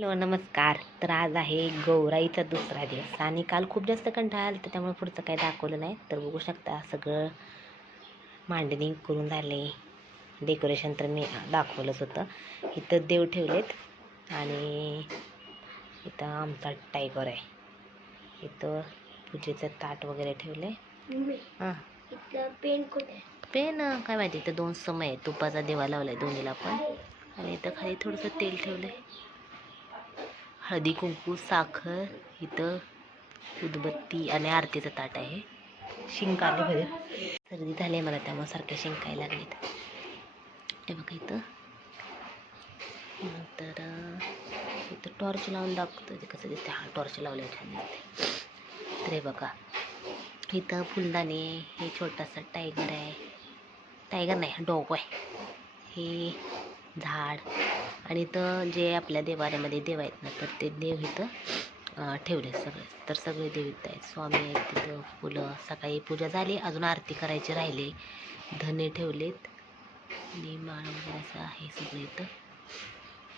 Hello नमस्कार. तर आज आहे गौराईचा दुसरा दिवस आणि काल खूप जास्त कंटाळा आला तर त्यामुळे पुढचं काही दाखवलं नाही. तर बघू शकता सगळं मांडणी करून झाले. डेकोरेशन तर मी दाखवलंच होतं. इथं देव ठेवलेत आणि इथं आमचा टायगर आहे. इथं पूजेचं ताट वगैरे ठेवले. हां पेन काय माहिती. इथं 2 समय आहे. तुपाचा दिवा लावलाय दोन्हीला पण. आणि इथं खाली थोडंसं तेल ठेवलंय. हळदी कुंकू साखर इथं उदबत्ती आणि आरतीचं ताट आहे. शिंक आले बरे. सर्दी झाली आहे मला त्यामुळे सारखे शिंकायला लागलेत. हे बघा इथं. नंतर इथं टॉर्च लावून दाखवतो ते कसं दिसते. हा टॉर्च लावले छान दिसते. तर हे बघा इथं फुलदाणे. हे छोटासा टायगर आहे. टायगर नाही डॉग आहे. हे झाड आणि इथं जे आपल्या देवाऱ्यामध्ये देव आहेत ना तर ते देव इथं ठेवले सगळे. तर सगळे देव इथं आहेत. स्वामी आहेत तिथं. फुलं सकाळी पूजा झाली. अजून आरती करायची राहिले. धने ठेवलेत आणि माळ वगैरे असं आहे सगळं इथं.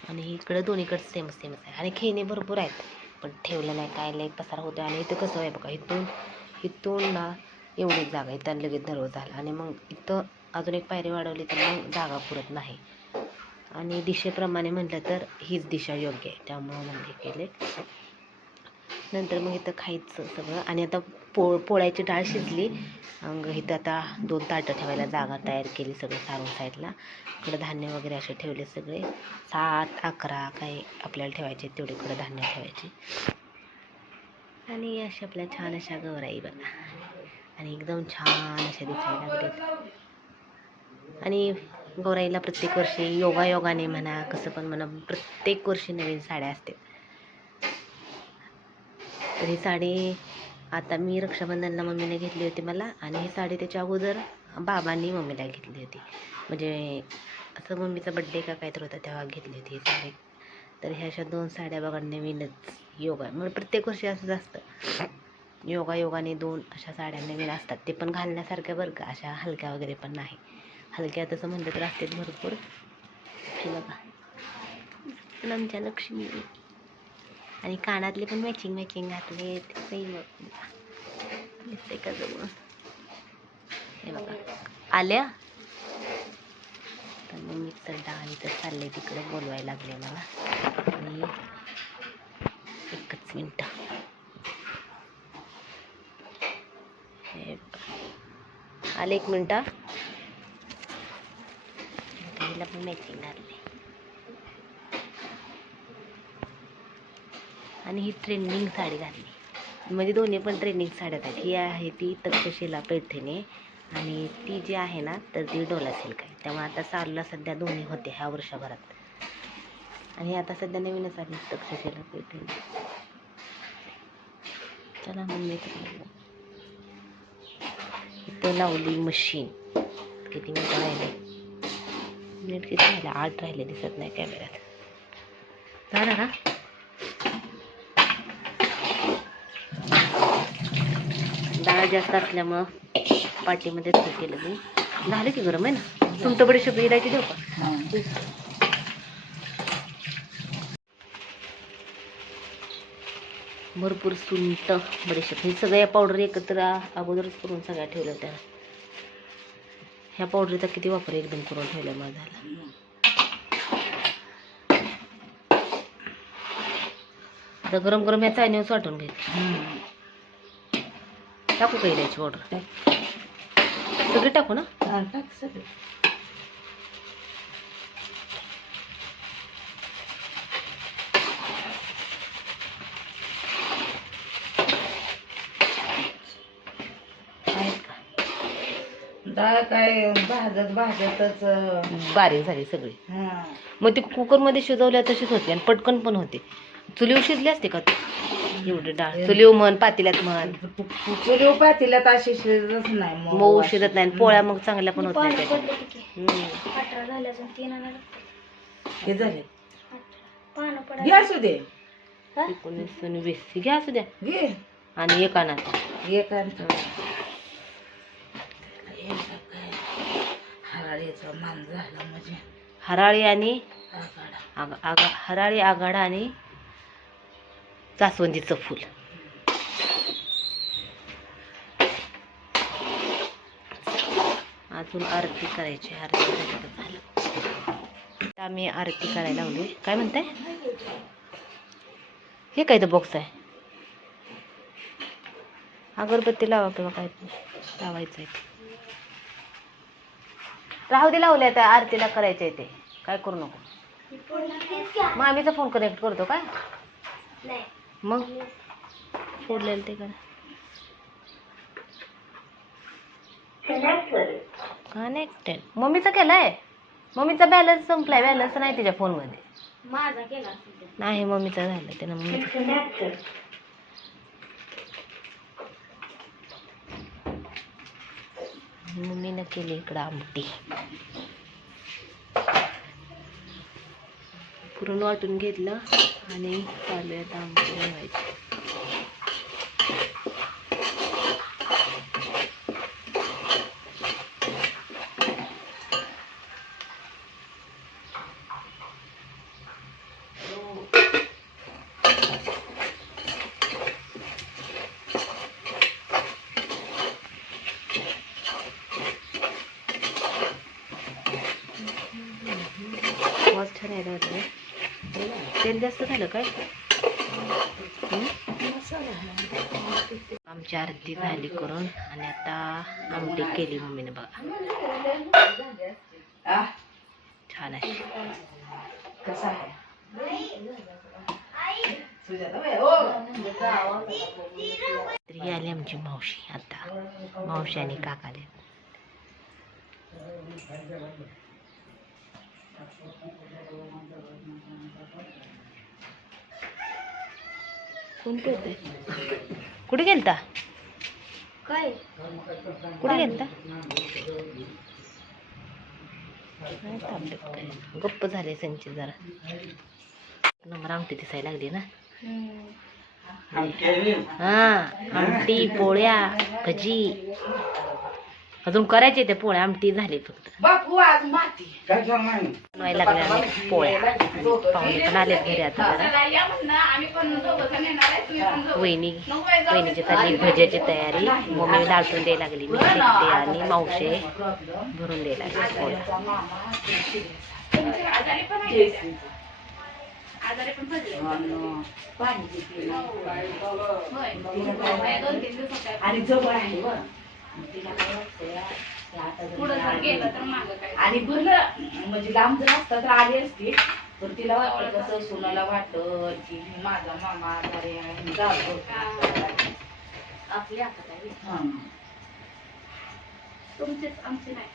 आणि इकडं दोन्हीकडं सेमच आहे. आणि खेळणे भरपूर आहेत पण ठेवलं नाही काय लई पसारा होतो. आणि इथं कसं आहे बघा इथून ना एवढीच जागा इथं लगेच दरवाजा झाला. आणि मग इथं अजून एक पायरी वाढवली तर मग जागा पुरत नाही. आणि दिशेप्रमाणे म्हटलं तर हीच दिशा योग्य आहे त्यामुळं म्हणजे केले. नंतर मग इथं खायचं सगळं. आणि आता पोळ्याची डाळ शिजली. इथं आता 2 ताटं ठेवायला जागा तयार केली सगळं सारून साईडला. इकडं धान्य वगैरे असे ठेवले सगळे. 7-11 काही आपल्याला ठेवायचे तेवढे इकडं धान्य ठेवायचे. आणि अशा आपल्या छान अशा गौराई बघा. आणि एकदम छान अशा दिसायला लागतात. आणि गौराईला प्रत्येक वर्षी योगाने म्हणा कसं पण म्हणा प्रत्येक वर्षी नवीन साड्या असतात. तर ही साडी आता मी रक्षाबंधनला मम्मीने घेतली होती मला. आणि ही साडी त्याच्या अगोदर बाबांनी मम्मीला घेतली होती. म्हणजे असं मम्मीचा बड्डे का काहीतरी होता तेव्हा घेतली होती ही साडी. तर ह्या अशा 2 साड्या बघा नवीनच योगा म्हणजे प्रत्येक वर्षी असंच असतं. योगाने 2 अशा साड्या नवीन असतात. ते पण घालण्यासारख्या बरं का. अशा हलक्या वगैरे पण नाही. हलक्या तसं म्हणलं तर असतात भरपूर. हे बघा आमच्या लक्ष्मी. आणि कानातले पण मॅचिंग घातले. दिसते का जवळ. हे बघा आल्या. तर मग मिक्सर डाळ तर चालले तिकडे बोलवायला लागले मला. आणि 1च मिनटं. हे आले 1 मिनटं. हिला पण मॅचिंग घातले. आणि ही ट्रेंडिंग साडी घातली. म्हणजे दोन्ही पण ट्रेंडिंग साड्यात आहेत. ही आहे ती तक्षशिला पैठणी आणि ती जी आहे ना तर ती डोला सिल्क आहे. त्यामुळे आता चालूला सध्या दोन्ही होते ह्या वर्षभरात. आणि आता सध्या नवीनच आली तक्षशिला पैठणी. चला मग मी इथं लावली मशीन. किती मिनिटं राहिले. मिनिट किती राहिले 8 राहिले दिसत नाही कॅमेऱ्यात. झालं ना. डाळ जास्त असल्यामुळं पाटीमध्ये तसं केलं मी. झालं की गरम आहे ना. सुंठ बडीशेप इलायची देऊ का. भरपूर सुंठ बडीशेप हे सगळ्या पावडर एकत्र अगोदरच करून सगळ्या ठेवल्या होत्या. ह्या पावडरीचा किती वापर एकदम करून ठेवल्यामुळे झाला. आता गरम या चायनीज वाटून घेते. टाकू का इलायची पावडर सगळी टाकू ना. टाक सगळी. डाळ काय भाजतच बारीक झाली सगळी. मग ती कुकरमध्ये शिजवल्या तशीच होती आणि पटकन पण होते. चुलीवर शिजली असते का एवढी डाळ. चुलीवर म्हण पातेल्यात म्हण. चुलीवर पातेल्यात अशी शिजतच नाही. मऊ शिजत नाही. पोळ्या मग चांगल्या पण होत नाही. हे झाले घ्या असू दे. 19 आणि 20 घ्या असू द्या. घे आणि एक आणा. एक हराळीचा मान झाला म्हणजे हराळी आणि हराळी आघाडा आणि जास्वंदीचं फूल. अजून आरती करायची. आरती झालं. आता आम्ही आरती करायला लावली. काय म्हणताय? हे काय तर बॉक्स आहे. अगरबत्ती लावा किंवा काय लावायचं आहे. राहू दे, लावले आता आरतीला करायचं आहे ते. काय करू नको. मामीचा फोन कनेक्ट करतो काय? मग फोडलेलं ते करा. कनेक्टेड. मम्मीचा केलाय. मम्मीचा बॅलन्स संपलाय. बॅलन्स नाही तिच्या फोनमध्ये. माझा केला नाही. मम्मीचा झाला त्यानं. मम्मीनं केली इकडं आमटी. पुरण वाटून घेतलं आणि चालू आहे आमटी बनवायची. छान आहे. तेल जास्त झालं काय? आमची आरती झाली करून आणि आता आमटी केली मम्मीने बघा. छान आहे. तरी आली आमची मावशी. आता मावशी आणि काका आले. कोण बोलतंय? कुठे गेलता? काय कुठे गेलता? नाही थांबलेत काय. गप्प झाले संची जरा. नंबर आमटी दिसायला लागली ना. हा, आमटी, पोळ्या, भजी अजून करायचे. ते पोळ्या आमटी झाली फक्त. बनवायला लागल्या आम्ही पोळ्या. पाहुणे पण आलेत घरी आता. वहिनीची चालली भज्याची तयारी. मम्मी लाटून द्यायला लागली. मी शिकते आणि मावशे भरून द्यायला लागली पोळ्या. आणि भरलं म्हणजे लांब जर असता तर आली असती. पण तिला वाटत कसं सोनाला वाटत की माझा मामा अरे आपली आता तुमचेच आमचे नाही.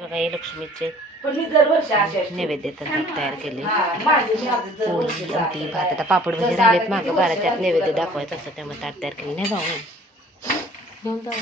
बघा हे लक्ष्मीचे पण मी दरवर्षी नैवेद्य तयार केले. पोळी, आमटी, भात. आता पापड भजी राहिलेत मागं. 12च्या आत नैवेद्य दाखवायचं असतं त्यामुळे ताट तयार केली. नाही जाऊ घेऊन जाऊ.